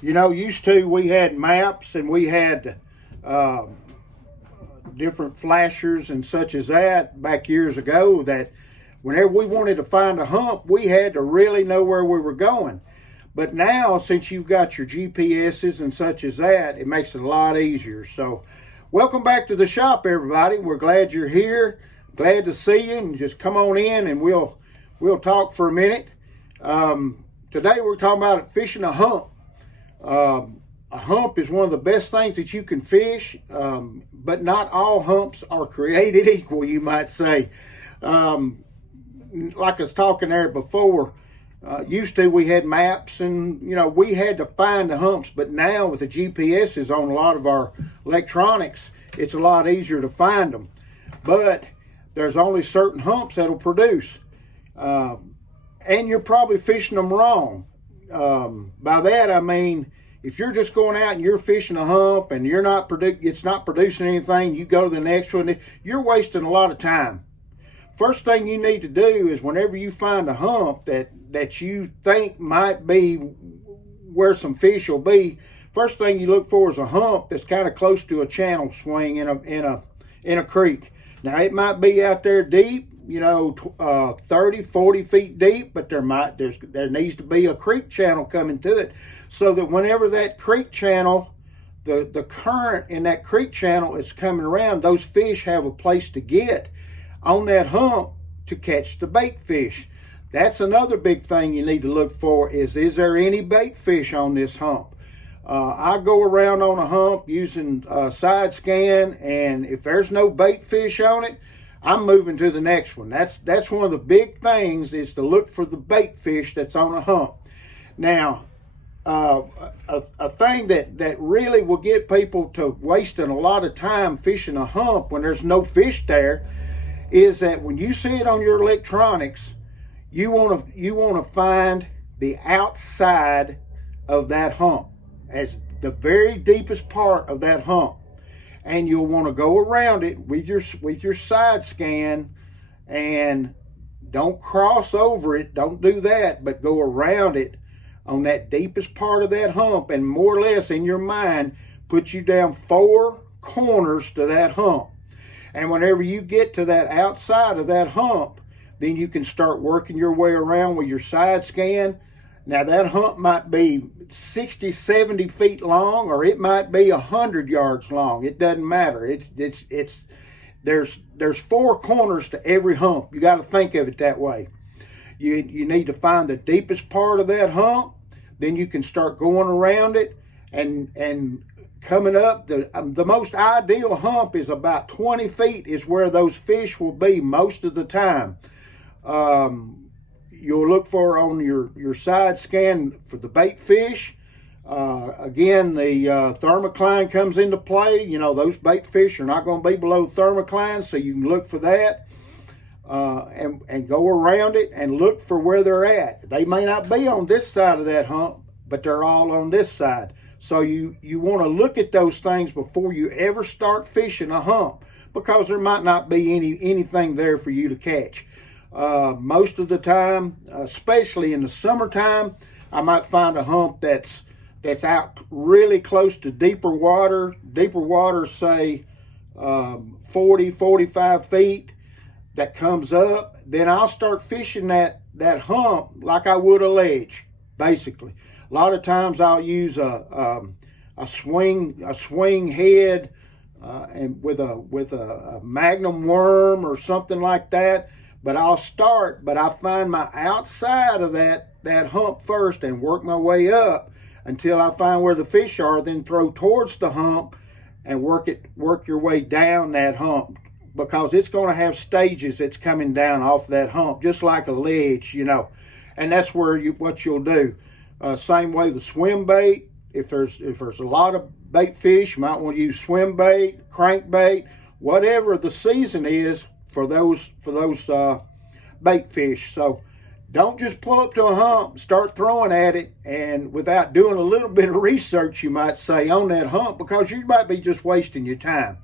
You know, used to we had maps and we had different flashers and such as that back years ago, that whenever we wanted to find a hump, we had to really know where we were going. But now, since you've got your GPSs and such as that, it makes it a lot easier. So welcome back to the shop, everybody. We're glad you're here. Glad to see you, and just come on in and we'll talk for a minute. Today we're talking about fishing a hump. A hump is one of the best things that you can fish, but not all humps are created equal, you might say. Like I was talking there before, used to we had maps and, you know, we had to find the humps, but now with the GPSs on a lot of our electronics, it's a lot easier to find them. But there's only certain humps that'll produce. And you're probably fishing them wrong. By that I mean, if you're just going out and you're fishing a hump and it's not producing anything, you go to the next one, you're wasting a lot of time. First thing you need to do is, whenever you find a hump that you think might be where some fish will be, first thing you look for is a hump that's kind of close to a channel swing in a creek. Now, it might be out there deep, you know, 30, 40 feet deep, but there needs to be a creek channel coming to it, so that whenever that creek channel, the current in that creek channel is coming around, those fish have a place to get on that hump to catch the bait fish. That's another big thing you need to look for is there any bait fish on this hump? I go around on a hump using side scan, and if there's no bait fish on it, I'm moving to the next one. That's one of the big things, is to look for the bait fish that's on a hump. Now, a thing that really will get people to wasting a lot of time fishing a hump when there's no fish there is that when you see it on your electronics, you want to find the outside of that hump, as the very deepest part of that hump. And you'll want to go around it with your side scan, and don't cross over it. Don't do that, but go around it on that deepest part of that hump, and more or less in your mind, put you down 4 corners to that hump. And whenever you get to that outside of that hump, then you can start working your way around with your side scan. Now, that hump might be 60, 70 feet long, or it might be 100 yards long. It doesn't matter. There's 4 corners to every hump. You got to think of it that way. You need to find the deepest part of that hump. Then you can start going around it and coming up. The most ideal hump is about 20 feet is where those fish will be most of the time. You'll look for on your side scan for the bait fish. Again, the thermocline comes into play. You know, those bait fish are not going to be below thermocline, so you can look for that. And go around it and look for where they're at. They may not be on this side of that hump, but they're all on this side. So you want to look at those things before you ever start fishing a hump, because there might not be anything there for you to catch. Most of the time, especially in the summertime, I might find a hump that's out really close to deeper water, say 40, 45 feet, that comes up. Then I'll start fishing that hump like I would a ledge, basically. A lot of times I'll use a swing head and with a magnum worm or something like that. But I find my outside of that hump first and work my way up until I find where the fish are, then throw towards the hump and work your way down that hump, because it's going to have stages that's coming down off that hump, just like a ledge, you know. And that's what you'll do. Same way the swim bait. If there's a lot of bait fish, you might want to use swim bait, crankbait, whatever the season is for those bait fish. So don't just pull up to a hump and start throwing at it, and without doing a little bit of research, you might say, on that hump, because you might be just wasting your time.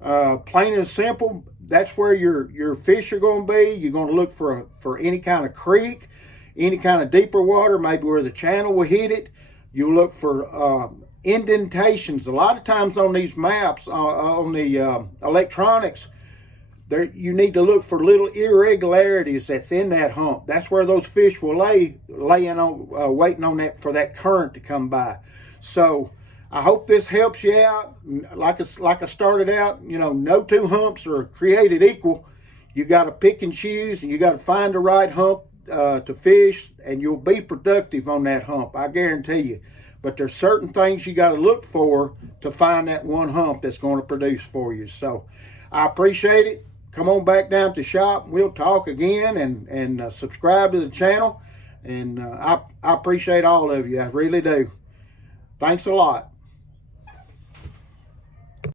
Plain and simple, that's where your fish are going to be. You're going to look for any kind of creek, any kind of deeper water, maybe where the channel will hit it. You look for indentations. A lot of times on these maps, on the electronics, there you need to look for little irregularities that's in that hump. That's where those fish will laying on, waiting on that for that current to come by. So I hope this helps you out. Like I started out, you know, no two humps are created equal. You got to pick and choose, and you got to find the right hump to fish, and you'll be productive on that hump, I guarantee you. But there's certain things you got to look for to find that one hump that's going to produce for you. So I appreciate it. Come on back down to the shop. We'll talk again, and subscribe to the channel. And I appreciate all of you. I really do. Thanks a lot.